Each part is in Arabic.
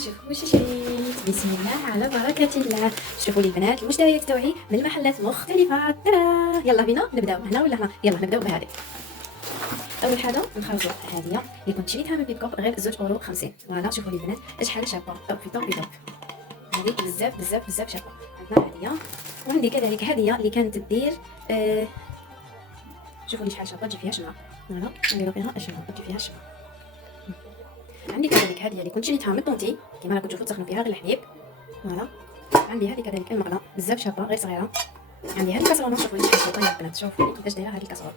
شوفوا واش شريت. بسم الله على بركة الله. شوفوا لي البنات المشتريات تاعي من محلات مختلفة. ترى يلا بينا نبداو هنا ولا هنا. يلا نبداو بهذه. اول حاجه نخرجوا هذه اللي كنت شريتها من بيكوب غير 2.50 €. فوالا شوفوا لي البنات شحال شابه. توب في توب في توب. هذه بزاف بزاف بزاف شابه. عندنا هذه وعندي كذلك هذه اللي كانت تدير شوفوا لي شحال شابه. تجي فيها شمعه. فوالا نديرو فيها الشمعه تجي فيها الشمعه. عندي كذلك هذه اللي كنت شريتها من طونتي كيما راكم تشوفوا تسخنوا فيها غير الحليب. فوالا عندي هذه كذلك المغله بزاف شابه غير صغيره. عندي هذه الكاسرونه شوفوا لي شحال شابه يا البنات. شوفوا لي كيفاش دايره هذه الكاسرونه.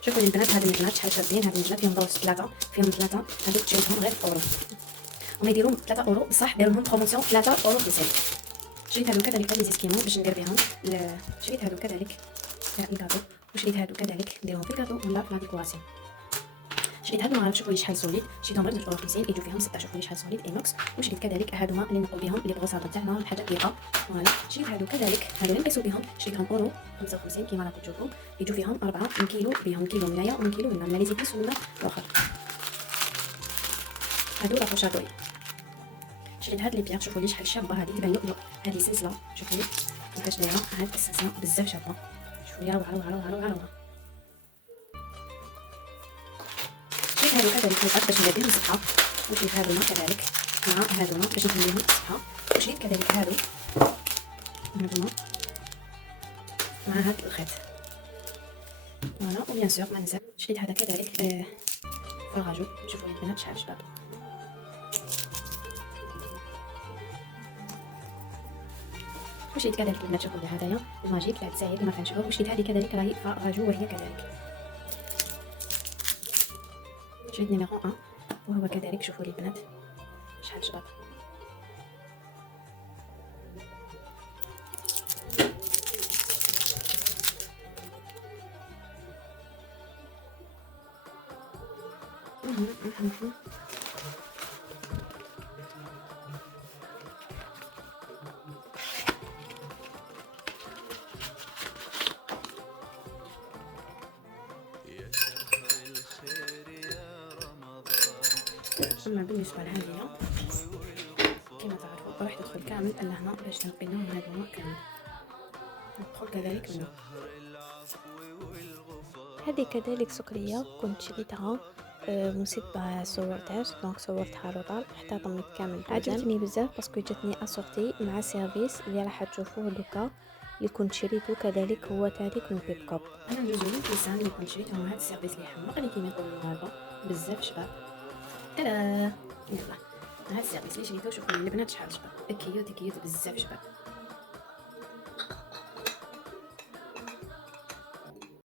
شوفوا لي البنات هاد المجلات شحال شابين. هاد المجلات فيهم دروس ثلاثه هذوك شريتهم غير €1 وما يديروا 3 € بصح داروا لهم بروموسيون 3,50 €. شريت هادو كذلك لي زيسكيمو باش ندير بهم شريت هادو كذلك الكادو وشريت هادو كذلك نديرهم في الكادو ولا في لا ديكوراسيون. شريت هادو ما شوفوا لي شحال سوليد. شريتهم غير 2,50 €. يجوا فيهم 6. شوفوا لي شحال سوليد اينوكس. وشريت كذلك هادوما اللي نقول بهم لي بغوصات تاعنا الحاجات دقيقه. فوالا شريت هادو كذلك هادو اللي نقيسوا بهم شريتهم €55 كيما راكم تشوفوا. يجوا فيهم 4 من كيلو بهم كيلو منايا ومن كيلو من لي زيتيس ولا الاخر. هادو لا فوشادوي. شريت هاد لي بيغ شوفوا لي شحال شابه. هذه تبان لؤلؤ. هذه سلسله شوفوا لي كيفاش دايره. هاد السلسله بزاف شابه. شوفوا لي روعه روعه روعه روعه روعه. شريت هادو كذلك الفاس باش ندير بهم الصفحه. وشريت هادوما كذلك مع هادوما باش ندير بهم الصفحه. وشريت كذلك هادو هادوما مع هاد الخيط. فوالا وبيان سور ما ننسى شريت هذا كذلك فراجو. شوفوا لي البنات شحال شباب. وشريت كذلك البنات شوفوا لي هدايا الماجيك تاع الجزائر اللي ما كانش هو. وشريت هذه كذلك راهي فراجو وهي كذلك. شريت نيميرو 1 وهو كذلك. شوفوا لي البنات شحال شباب. أما بالنسبة لهذه كما تعرفوا راح تدخل كامل لهنا باش تنقي لهم هذوما كامل. ندخل كذلك هنا. هذه كذلك سكرية كنت شريتها ونسيت صورتهاش دونك صورتها لوطال حتى طميت كامل. عجبتني بزاف باسكو جاتني اسورتي مع سيرفيس اللي راح تشوفوه دوكا اللي كنت شريته كذلك هو تاليك من بيكوب. انا ندوزو للكيسان اللي كنت شريتهم. هاد السيرفيس اللي حمق اللي كيما يقولوا المغاربه بزاف شباب. ترى يلا هاد السيرفيس اللي شريته شوفوا لي البنات شحال شباب. كيوت كيوت بزاف شباب.